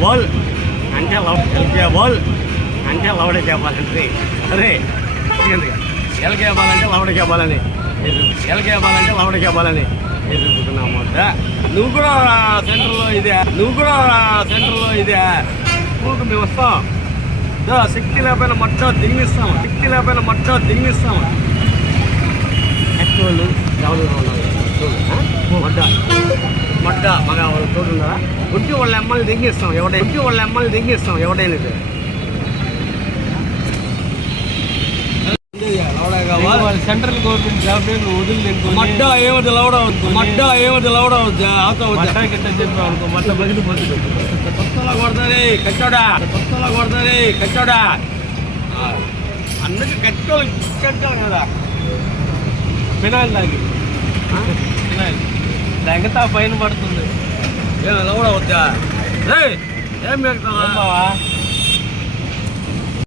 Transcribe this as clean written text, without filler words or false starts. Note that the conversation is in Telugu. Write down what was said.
బోల్ అంటే ఎల్కే బోల్ అంటే లవడే చెప్పాలంటే అరే ఎల్కే బాల్ అంటే లవడే చెప్పాలని ఎల్కే బాల్ అంటే లవడే చెప్పాలని ఎదుర్కొన్నామట. నువ్వు కూడా సెంటర్లో ఇదే స్కూల్కి మేము వస్తాం. శక్తి లేకపోయినా మట్ట దిగిస్తాం యాక్చువల్ ఎవరు ఉన్నారు మడ్డ మగ వాళ్ళు తోడున్నారా ఉంటే వాళ్ళ అమ్మల్ని దిగిస్తాం ఎవడైనా సెంట్రల్ గవర్నమెంట్ జాబ్ వదిలి మడ్డ ఏమిటి లౌడ అవుతుంది చెప్పావు అనుకో మట్ట బదిలిపోతుంది. కొత్తలా కొడతారే కచ్చోడా అందుకే కచ్చాలి కదా ఫినాయిల్ తాగితే పైన పడుతుంది. లౌడ అవుతా ఏం పెడతావా